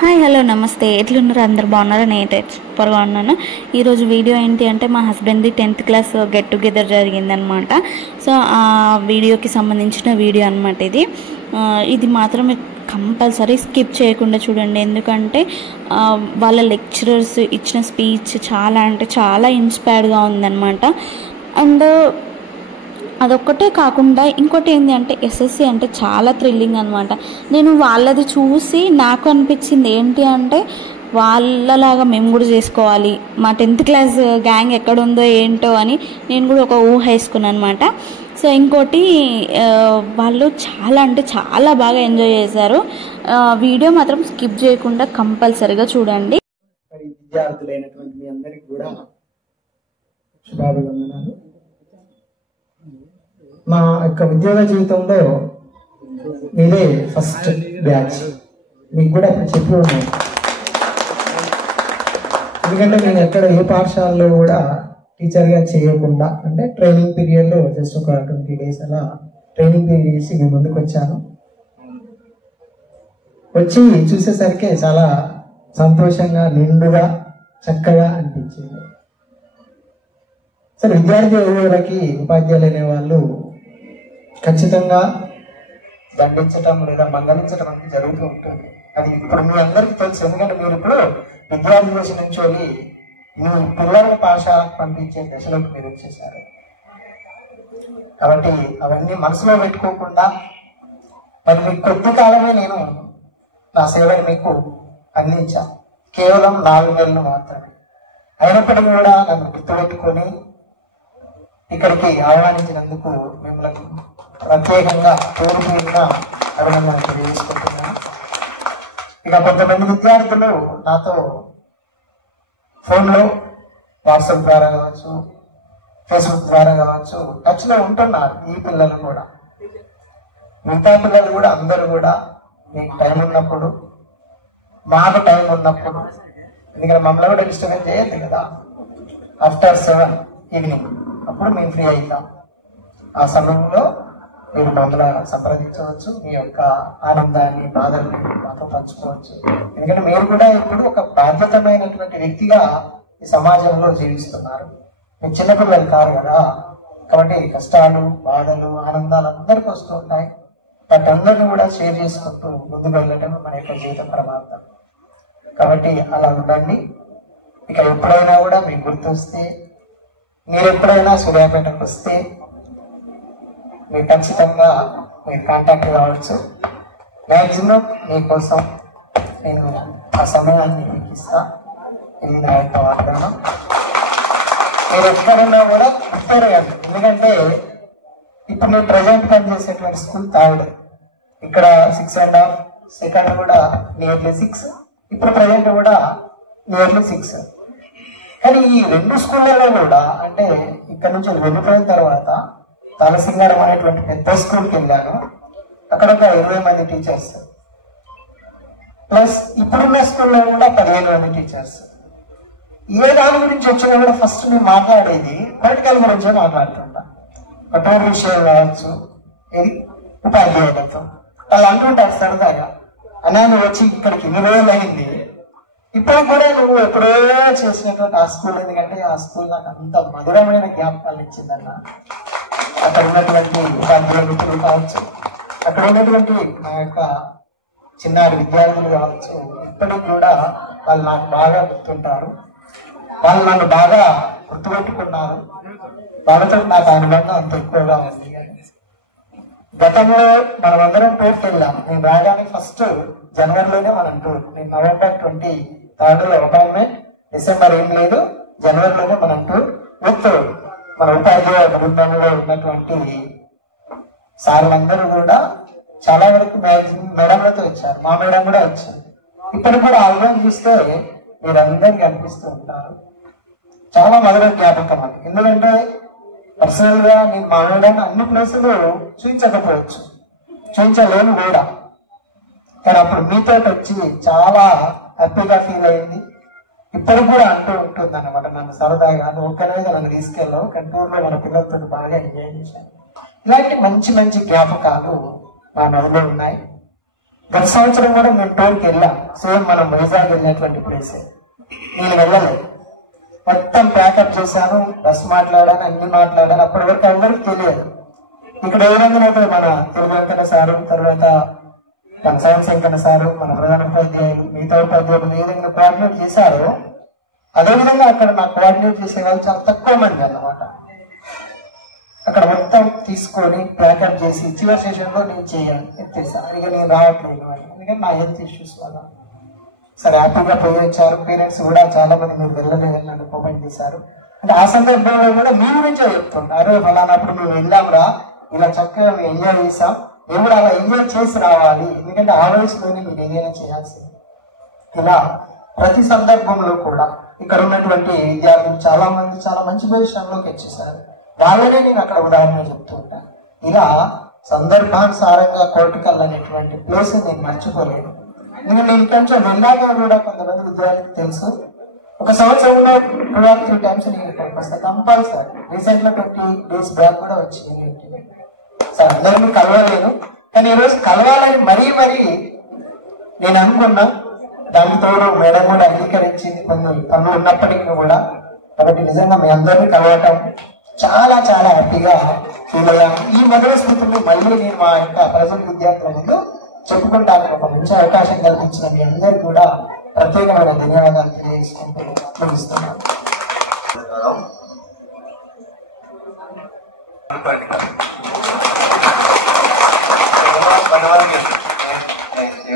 Hi hello నమస్తే, ఎట్లున్నారు? అందరు బాగున్నారా? నేనైతే సూపర్గా ఉన్నాను. ఈరోజు వీడియో ఏంటి అంటే మా హస్బెండ్ది 10th క్లాస్ గెట్ టుగెదర్ జరిగిందనమాట. సో ఆ వీడియోకి సంబంధించిన వీడియో అనమాట ఇది. ఇది మాత్రమే కంపల్సరీ స్కిప్ చేయకుండా చూడండి, ఎందుకంటే వాళ్ళ లెక్చరర్స్ ఇచ్చిన స్పీచ్ చాలా అంటే చాలా ఇన్స్పైర్డ్గా ఉందన్నమాట. అండ్ అదొక్కటే కాకుండా ఇంకోటి ఏంటి అంటే ఎస్ఎస్సి అంటే చాలా థ్రిల్లింగ్ అనమాట. నేను వాళ్ళది చూసి నాకు అనిపించింది ఏంటి అంటే వాళ్ళలాగా మేము కూడా చేసుకోవాలి, మా 10th క్లాస్ గ్యాంగ్ ఎక్కడ ఉందో ఏంటో అని నేను కూడా ఒక ఊహ వేసుకున్నాను అనమాట. సో ఇంకోటి వాళ్ళు చాలా అంటే చాలా బాగా ఎంజాయ్ చేశారు. వీడియో మాత్రం స్కిప్ చేయకుండా కంపల్సరీగా చూడండి. విద్యార్థులైనటువంటి మీ అందరికీ కూడా శుభాభివందనాలు. మా యొక్క ఉద్యోగ జీవితంలో మీదే ఫస్ట్ బ్యాచ్. మీకు కూడా ఇప్పుడు చెప్పి ఉన్నాను, ఎందుకంటే నేను ఎక్కడ ఏ పాఠశాలలో కూడా టీచర్గా చేయకుండా, అంటే ట్రైనింగ్ పీరియడ్లో జస్ట్ ఒక 20 days అలా ట్రైనింగ్ పీరియడ్ చేసి మీ ముందుకు వచ్చాను. వచ్చి చూసేసరికి చాలా సంతోషంగా, నిండుగా, చక్కగా అనిపించింది. సరే, విద్యార్థి ఉపాధ్యాయులు అనే వాళ్ళు ఖచ్చితంగా దండించటం లేదా మందలించడం అనేది జరుగుతూ ఉంటుంది. అది ఇప్పుడు మీ అందరికీ తెలుసు, ఎందుకంటే మీరు ఇప్పుడు విద్యార్థి దశ నుంచి మీ పిల్లల పాఠశాలకు పంపించే దశలోకి మీరు వచ్చేసారు. కాబట్టి అవన్నీ మనసులో పెట్టుకోకుండా, మరి మీకు కొద్ది కాలమే నేను నా సేవని మీకు అందించాను, కేవలం 4 నెలలు మాత్రమే. అయినప్పటికీ కూడా నన్ను గుర్తుపెట్టుకొని ఇక్కడికి ఆహ్వానించినందుకు మిమ్మల్ని ప్రత్యేకంగా పేరుపేరున అభినందనలు తెలియజేసుకుంటున్నాను. ఇక కొంతమంది విద్యార్థులు నాతో ఫోన్లో, వాట్సాప్ ద్వారా కావచ్చు, ఫేస్బుక్ ద్వారా కావచ్చు టచ్లో ఉంటున్నారు. ఈ పిల్లలు కూడా, మిగతా పిల్లలు కూడా, అందరూ కూడా మీకు టైం ఉన్నప్పుడు, మాకు టైం ఉన్నప్పుడు, ఎందుకంటే మమ్మల్ని కూడా డిస్టర్బెన్స్ చేయొద్దు కదా, ఆఫ్టర్ 7 ఈవినింగ్ అప్పుడు మేము ఫ్రీ అవుతాం. ఆ సమయంలో మీరు మమ్మల్ని సంప్రదించవచ్చు, మీ యొక్క ఆనందాన్ని, బాధల్ని మాతో పంచుకోవచ్చు. ఎందుకంటే మీరు కూడా ఇప్పుడు ఒక బాధ్యతమైనటువంటి వ్యక్తిగా ఈ సమాజంలో జీవిస్తున్నారు. మీరు చిన్నపిల్లలు కాదు కదా, కాబట్టి కష్టాలు, బాధలు, ఆనందాలు అందరికీ వస్తూ ఉంటాయి. వాటి అందరినీ కూడా షేర్ చేసుకుంటూ ముందుకు వెళ్ళడం మన యొక్క జీవిత పరమార్థం. కాబట్టి అలా ఉండండి. ఇక ఎప్పుడైనా కూడా మీకు గుర్తొస్తే, మీరు ఎప్పుడైనా సూర్యాపేటకు వస్తే మీరు ఖచ్చితంగా మీరు కాంటాక్ట్ కావచ్చు. మ్యాక్సిమం మీకోసం నేను ఆ సమయాన్ని మీకు ఇస్తా. ఇది నా యొక్క వాగ్దానం. మీరు ఎక్కడున్నా కూడా గుర్తెరగండి, ఎందుకంటే ఇప్పుడు నేను ప్రజెంట్ పనిచేసేటువంటి స్కూల్ 3rd, ఇక్కడ 6.5, సెకండ్ కూడా నియర్లీ 6, ఇప్పుడు ప్రజెంట్ కూడా నియర్లీ 6. కానీ ఈ 2 స్కూళ్ళలో కూడా, అంటే ఇక్కడ నుంచి వెళ్ళిపోయిన తర్వాత తాలసింగారం అనేటువంటి పెద్ద స్కూల్కి వెళ్ళాను. అక్కడ ఒక 20 మంది టీచర్స్, ప్లస్ ఇప్పుడున్న స్కూల్లో కూడా 15 మంది టీచర్స్. ఏ దాని గురించి వచ్చినా కూడా ఫస్ట్ నేను మాట్లాడేది పొలిటికల్ గురించే మాట్లాడుతుంటా. టూర్ విషయం కావచ్చు, ఇది ఉపాధ్యాయులతో వాళ్ళు అంటుంటారు సరదాగా, అన్నా నువ్వు వచ్చి ఇక్కడికి 2 రోజులు అయింది, ఇప్పుడు కూడా నువ్వు ఎప్పుడో చేసినటువంటి ఆ స్కూల్, ఎందుకంటే ఆ స్కూల్ నాకు అంత మధురమైన జ్ఞాపకాలు ఇచ్చిందన్న. అక్కడ ఉన్నటువంటి ఉపాధ్యాయుల మిత్రులు కావచ్చు, అక్కడ ఉన్నటువంటి నా యొక్క చిన్నారి విద్యార్థులు కావచ్చు, ఇప్పటికి కూడా వాళ్ళు నాకు బాగా గుర్తుంటారు. వాళ్ళు నన్ను బాగా గుర్తుపెట్టుకున్నారు. వాళ్ళతో నాకు అనుబంధం అంత ఎక్కువగా ఉంది. గతంలో మనం అందరం టూర్కి వెళ్ళాం. నేను రాగానే ఫస్ట్ జనవరిలోనే మనం టూర్. నేను November 23rd అపాయింట్మెంట్, డిసెంబర్ ఏం లేదు, జనవరిలోనే మనం టూర్ విత్ మన ఉపాధ్యాయ బృందంలో ఉన్నటువంటి సార్లందరూ కూడా చాలా వరకు మేడంలతో వచ్చారు. మా మేడం కూడా వచ్చారు. ఇప్పటికి కూడా ఆల్బమ్ చూస్తే మీరందరికీ అనిపిస్తూ ఉంటారు. చాలా మధుర జ్ఞాపకం అది. ఎందుకంటే పర్సనల్ గా నేను మా మేడం అన్ని ప్లేసులు చూపించకపోవచ్చు, చూపించలేను కూడా, కానీ అప్పుడు మీతో వచ్చి చాలా హ్యాపీగా ఫీల్ అయింది. ఇప్పటికి కూడా అంటూ ఉంటుంది అన్నమాట నన్ను సరదాగా, నువ్వు ఒక్కరైతే నన్ను తీసుకెళ్ళావు, కానీ టూర్లో మన పిల్లలతో బాగా ఎంజాయ్ చేశాను. ఇలాంటి మంచి మంచి జ్ఞాపకాలు మా నదిలో ఉన్నాయి. గత సంవత్సరం కూడా మేము టూర్కి వెళ్ళాం, సేమ్ మనం వైజాగ్ వెళ్ళినటువంటి ప్లేస్. నేను వెళ్ళలేదు, మొత్తం ప్యాకప్ చేశాను, బస్ మాట్లాడాను, అన్ని మాట్లాడాను. అప్పటి వరకు అందరికి తెలియదు. ఇక్కడ ఏ విధంగా మన తెలుగు వెంకన్న సారు, తర్వాత మన సైన్స్ వెంకన్న సారు, మన ప్రధాన ఉపాధ్యాయులు, మిగతా ఉపాధ్యాయులు ఏ విధంగా కోఆర్డినేట్ చేశారో అదేవిధంగా అక్కడ నాకు కోఆర్డినేట్ చేసే వాళ్ళు చాలా తక్కువ మంది అన్నమాట. అక్కడ మొత్తం తీసుకొని ప్యాకప్ చేసి చివరి సెషన్ లో నేను చేయాలి ఎత్తేసాను. ఇక నేను రావట్లేదు ఎందుకంటే నా హెల్త్ ఇష్యూస్ వల్ల. సరే హ్యాపీగా పోయి వచ్చారు. పేరెంట్స్ కూడా చాలా మంది మీరు వెళ్ళని కామెంట్ చేశారు. అంటే ఆ సందర్భంలో కూడా మీ గురించే చెప్తుంటారు, ఫలానప్పుడు మేము వెళ్ళాంరా, ఇలా చక్కగా మేము ఎంజాయ్ చేసాం, మేము కూడా అలా ఎంజాయ్ చేసి రావాలి, ఎందుకంటే ఆ వయసులోనే మీరు ఏదైనా చేయాల్సింది. ఇలా ప్రతి సందర్భంలో కూడా ఇక్కడ ఉన్నటువంటి విద్యార్థులు చాలా మంది చాలా మంచి పొజిషన్లోకి వచ్చేసారు. వాళ్ళనే నేను అక్కడ ఉదాహరణ చెప్తూ ఉంటాను. ఇలా సందర్భానుసారంగా కోటికల్ అనేటువంటి ప్లేస్ నేను మర్చిపోలేను. ఎందుకంటే నేను కొంచెం వెళ్ళాక కూడా కొంతమంది విద్యార్థులకు తెలుసు, ఒక సంవత్సరంలో 2 or 3 times నేను ఇక్కడికి వస్తాను కంపల్సరీ. రీసెంట్ గా 20 days బ్యాక్ కూడా వచ్చింది. సార్ అందరినీ కలవలేను, కానీ ఈరోజు కలవాలని మరీ నేను అనుకున్నా. దానితో మేడం కూడా అంగీకరించింది కొన్ని పనులు ఉన్నప్పటికీ కూడా. కాబట్టి నిజంగా మీ అందరినీ కలవటం చాలా చాలా హ్యాపీగా ఫీల్ అయ్యాను. ఈ మధుర స్మృతులు మళ్ళీ నేను మా యొక్క ప్రజల విద్యార్థుల ముందు చెప్పుకుంటాను. ఒక మంచి అవకాశం కల్పించిన మీ అందరికీ కూడా ప్రత్యేకమైన ధన్యవాదాలు తెలియజేసుకుంటూ ముగిస్తున్నాను.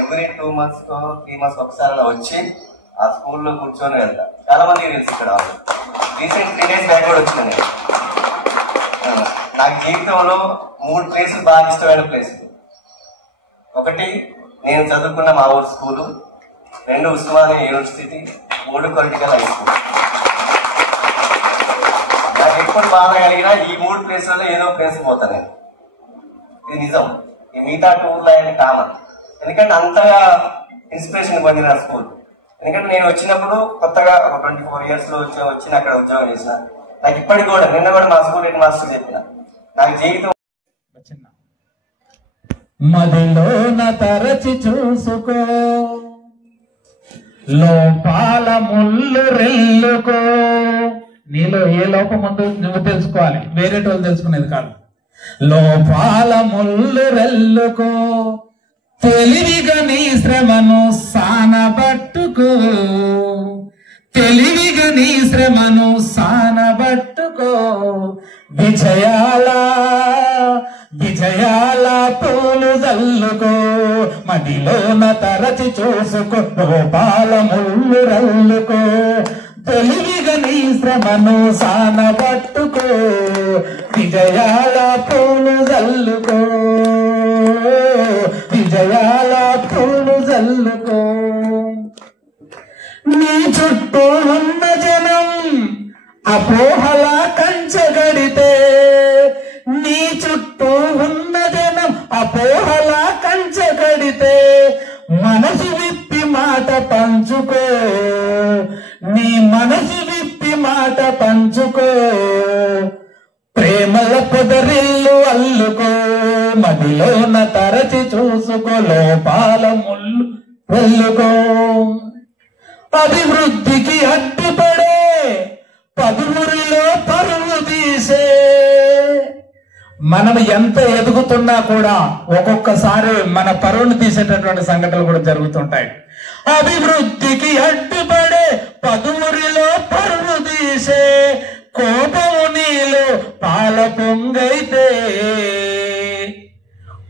ఎవ్రీ 2 months 3 months ఒకసారి అలా వచ్చి ఆ స్కూల్లో కూర్చొని వెళ్తా. చాలా మంది తెలుసు ఇక్కడ. రీసెంట్ 3 days బ్యాక్ కూడా వచ్చిన నేను. నాకు జీవితంలో 3 ప్లేసులు బాగా ఇష్టమైన ప్లేసులు. ఒకటి నేను చదువుకున్న మా ఊరు school, 2 Osmania university, 3 political high school. నాకు ఎప్పుడు బాగా కలిగినా ఈ 3 ప్లేసులలో ఏదో ప్లేస్ పోతాను నేను. ఇది నిజం. ఈ మిగతా టూర్లు అనేది కామన్. ఎందుకంటే అంతగా ఇన్స్పిరేషన్ పొందిన స్కూల్. ఎందుకంటే నేను వచ్చినప్పుడు కొత్తగా ఒక 24 years లో వచ్చి అక్కడ ఉద్యోగం చేసిన. నాకు ఇప్పటికి కూడా నిన్న కూడా మా స్కూల్ హెడ్ మాస్టర్ చెప్పిన, నాకు జీవితం మదిలోన తరచి చూసుకో, లోపాల ముళ్ళు రెల్లుకో. నీలో ఏ లోపం ఉందో నువ్వు తెలుసుకోవాలి, వేరేటోళ్ళు తెలుసుకునేది కాదు. లోపాల ముళ్ళు రెల్లుకో, తెలివిగా నీ శ్రమను సానబట్టుకో, తెలివిగా నీ శ్రమను సానబట్టుకో. విజయాల పూలు జల్లుకో, మదిలోన తరచి చూసుకో, లోపాల ముళ్ళు రల్లుకో. తెలివిగా నీ శ్రమను సానబట్టుకో, విజయాల పూలు జల్లుకో, విజయాల పూలు జల్లుకో. నీ చుట్టూ ఉన్న జనం అపోహల కంచగడితే, నీ చుట్టూ ఉన్న జనం అపోహల కంచగడితే, మనసు విప్పి మాట పంచుకో, నీ మనసు విప్పి మాట పంచుకో. ప్రేమల పొదరిల్లు అల్లుకో, మదిలోన తరచి చూసుకో, లోపాల ముళ్ళు వెళ్ళుకో. అభివృద్ధికి అడ్డుపడే పదువురిలో పరువు తీసే. మనం ఎంత ఎదుగుతున్నా కూడా ఒక్కొక్కసారి మన పరువును తీసేటటువంటి సంఘటనలు కూడా జరుగుతుంటాయి. అభివృద్ధికి అడ్డుపడే పదువురిలో పరువు తీసే, కోపము నీలో పాల పొంగైతే.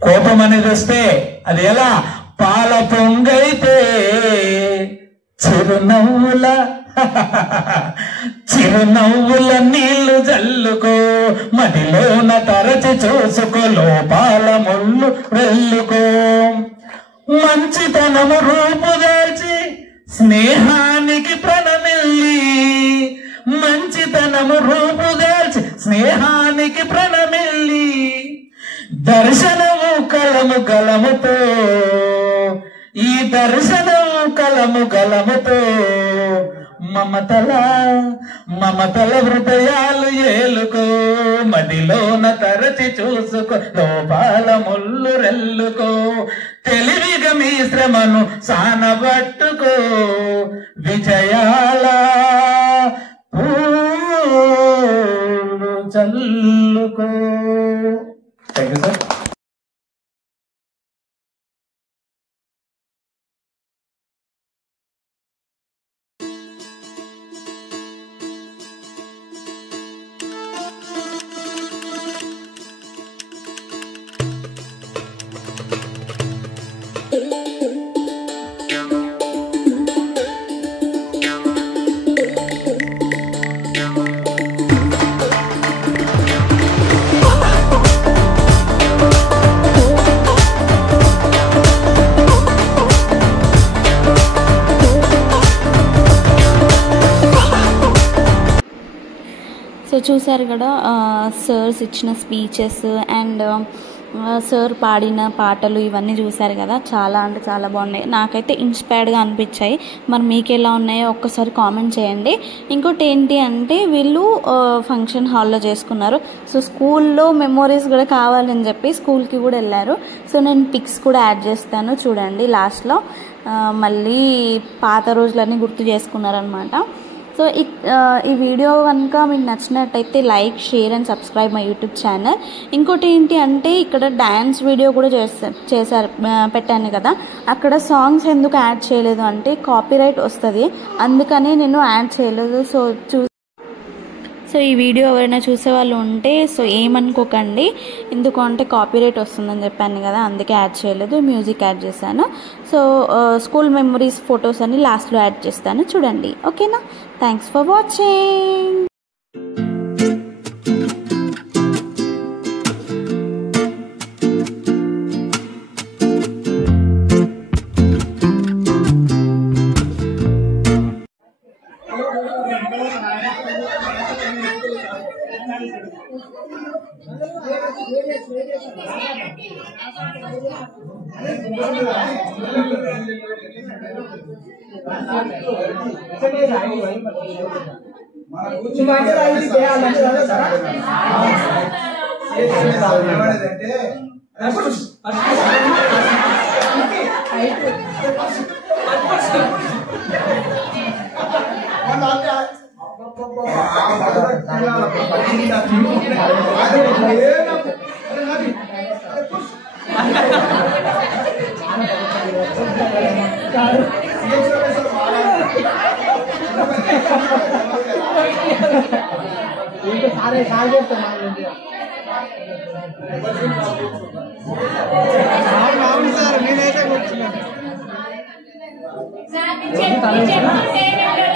కోపం అనేది వస్తే అది ఎలా? పాల పొంగైతే. చిరునవ్వుల నీళ్లు జల్లుకో, మదిలోన తరచి చూసుకో, లోపాల ముళ్ళు వెళ్ళుకో. మంచితనము రూపుదాల్చి స్నేహానికి ప్రణమిల్లి, మంచితనము రూపుదాల్చి స్నేహానికి ప్రణమిల్లి. దర్శనము కలము గలముతో, ఈ దర్శనము కలము గలముతో, మమతల హృదయాలు ఏలుకో, మదిలోన తరచి చూసుకో, లోపాల ముళ్ళు రెల్లుకో, తెలివిగా మీ శ్రమను సానబట్టుకో, విజయాల పూలు చల్లుకో. Thank you sir. సో చూసారు కదా సార్స్ ఇచ్చిన స్పీచెస్ అండ్ సార్ పాడిన పాటలు ఇవన్నీ చూసారు కదా, చాలా అంటే చాలా బాగున్నాయి. నాకైతే ఇన్స్పైర్డ్గా అనిపించాయి. మరి మీకు ఎలా ఉన్నాయో ఒక్కసారి కామెంట్ చేయండి. ఇంకోటి ఏంటి అంటే వీళ్ళు ఫంక్షన్ హాల్లో చేసుకున్నారు. సో స్కూల్లో మెమోరీస్ కూడా కావాలని చెప్పి స్కూల్కి కూడా వెళ్ళారు. సో నేను పిక్స్ కూడా యాడ్ చేస్తాను చూడండి లాస్ట్లో. మళ్ళీ పాత రోజులన్నీ గుర్తు చేసుకున్నారనమాట. సో ఈ వీడియో కనుక మీకు నచ్చినట్టయితే like, share and subscribe my YouTube channel. ఇంకోటి ఏంటి అంటే ఇక్కడ డ్యాన్స్ వీడియో కూడా పెట్టాను కదా, అక్కడ సాంగ్స్ ఎందుకు యాడ్ చేయలేదు అంటే కాపీరైట్ వస్తుంది, అందుకని నేను యాడ్ చేయలేదు. సో ఈ వీడియో ఎవరైనా చూసే వాళ్ళు ఉంటే సో ఏమనుకోకండి, ఎందుకంటే కాపీరైట్ వస్తుందని చెప్పాను కదా, అందుకే యాడ్ చేయలేదు, మ్యూజిక్ యాడ్ చేశాను. సో స్కూల్ మెమరీస్ ఫొటోస్ అన్ని లాస్ట్లో యాడ్ చేస్తాను చూడండి. ఓకేనా? Thanks for watching. సార్